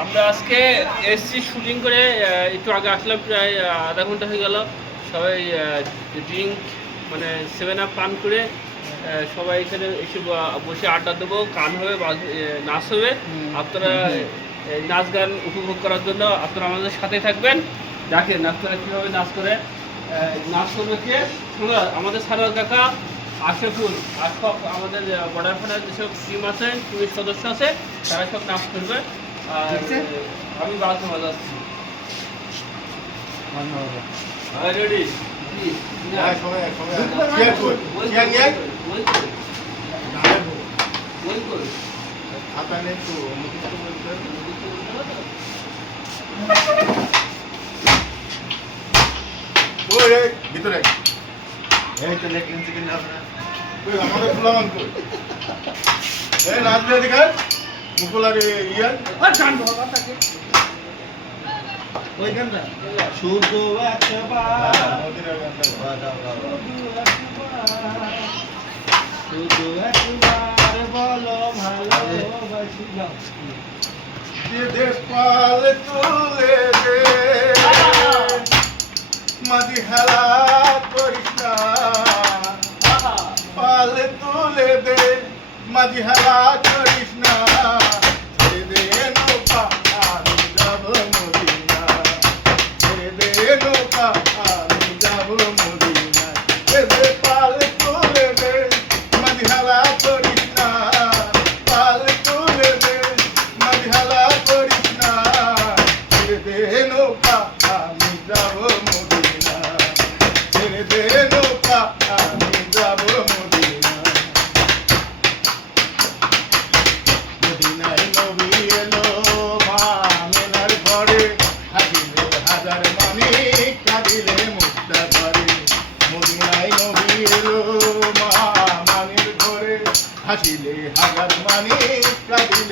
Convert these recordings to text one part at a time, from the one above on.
আমরা আজকে এসছি শুটিং করে একটু আগে আসলাম প্রায় আধা ঘণ্টা হয়ে গেল। সবাই ড্রিঙ্ক মানে সেভেন আপ পান করে সবাই এখানে এসে বসে আড্ডা দেবো গান হবে নাচ হবে। আপনারা নাচ গান উপভোগ করার জন্য আপনারা আমাদের সাথে থাকবেন। দেখেন আপনারা কীভাবে নাচ করে। নাচ করবে কে? আমাদের সারা কাকা আশরাফুল আশফাক আমাদের বর্ডার ফান্ডার যেসব টিম আছে পুলিশ সদস্য আছে তারা সব নাচ করবে। আর আমি বাড়াতে মজা আসছি। রেডি হ্যাঁ। হাতা নেই তো, ভিতরে। এই তো লেগ চিকেন না। ওই, আমাদের ফুলামান কই? এই, নাচবে এদিকে আয়। মুকুল আর। শুধু একবার হ্যাঁ, মদিনার গানটা গাও। শুধু একবার বলো ভালোবাসি যাও। পাল তুলে দে মাঝি হেলা মাঝি হেলা করিস না। হাসিলে হাজার মানে কাঁদিলে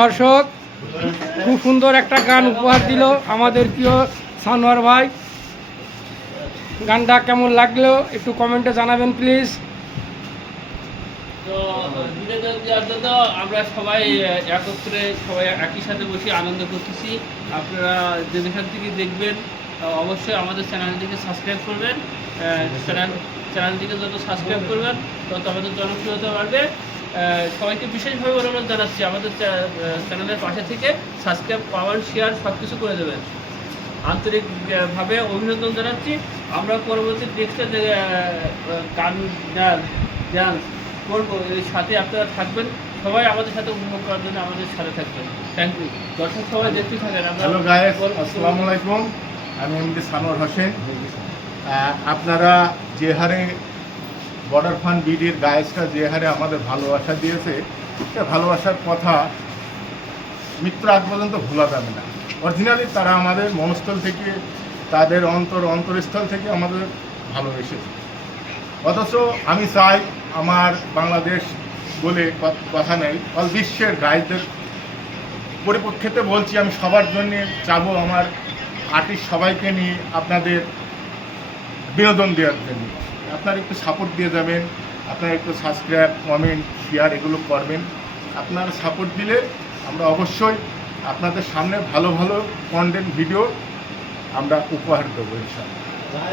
দর্শক, খুব সুন্দর একটা গান উপহার দিল আমাদের প্রিয় সানোয়ার ভাই। গানটা কেমন লাগল একটু কমেন্টে জানাবেন প্লিজ তো আমরা সবাই একত্রে সবাই একই সাথে বসে আনন্দ করতেছি। আপনারা যেখান থেকে দেখবেন অবশ্যই আমাদের চ্যানেলটিকে সাবস্ক্রাইব করবেন। চ্যানেল চ্যানেলটিকে যত সাবস্ক্রাইব করবেন তত আমাদের জনপ্রিয়তা বাড়বে। সবাইকে বিশেষভাবে অনুরোধ জানাচ্ছি আমাদের চ্যানেলের পাশে থেকে সাবস্ক্রাইব পাওয়ার শেয়ার সব কিছু করে দেবেন। আন্তরিকভাবে অভিনন্দন জানাচ্ছি। আমরা পরবর্তী আহ, গান ডান্স করব এর সাথে আপনারা থাকবেন। সবাই আমাদের সাথে উপভোগ করার জন্য আমাদের সাথে থাকবেন। থ্যাংক ইউ দর্শক সবাই দেখতে থাকেন হ্যালো বল- আসসালামু আলাইকুম। আমি এমডি সানোয়ার হোসেন। আপনারা যে হারে বর্ডার ফান বিডির গায়েসটা যে হারে আমাদের ভালোবাসা দিয়েছে সে ভালোবাসার কথা মৃত্যুর আগ পর্যন্ত ভোলা যাবে না। অরিজিনালি তারা আমাদের মনস্থল থেকে তাদের অন্তর অন্তরস্থল থেকে আমাদের ভালোবেসেছে। অথচ আমি চাই আমার বাংলাদেশ বলে কথা নেই। অল বিশ্বের গাইডদের পরিপ্রেক্ষিতে বলছি, আমি সবার জন্যে চাবো আমার আর্টিস্ট সবাইকে নিয়ে আপনাদের বিনোদন দেওয়ার জন্য। আপনারা একটু সাপোর্ট দিয়ে যাবেন, আপনারা একটু সাবস্ক্রাইব কমেন্ট শেয়ার এগুলো করবেন। আপনারা সাপোর্ট দিলে আমরা অবশ্যই আপনাদের সামনে ভালো ভালো কন্টেন্ট ভিডিও আমরা উপহার দেবো ইনশাআল্লাহ।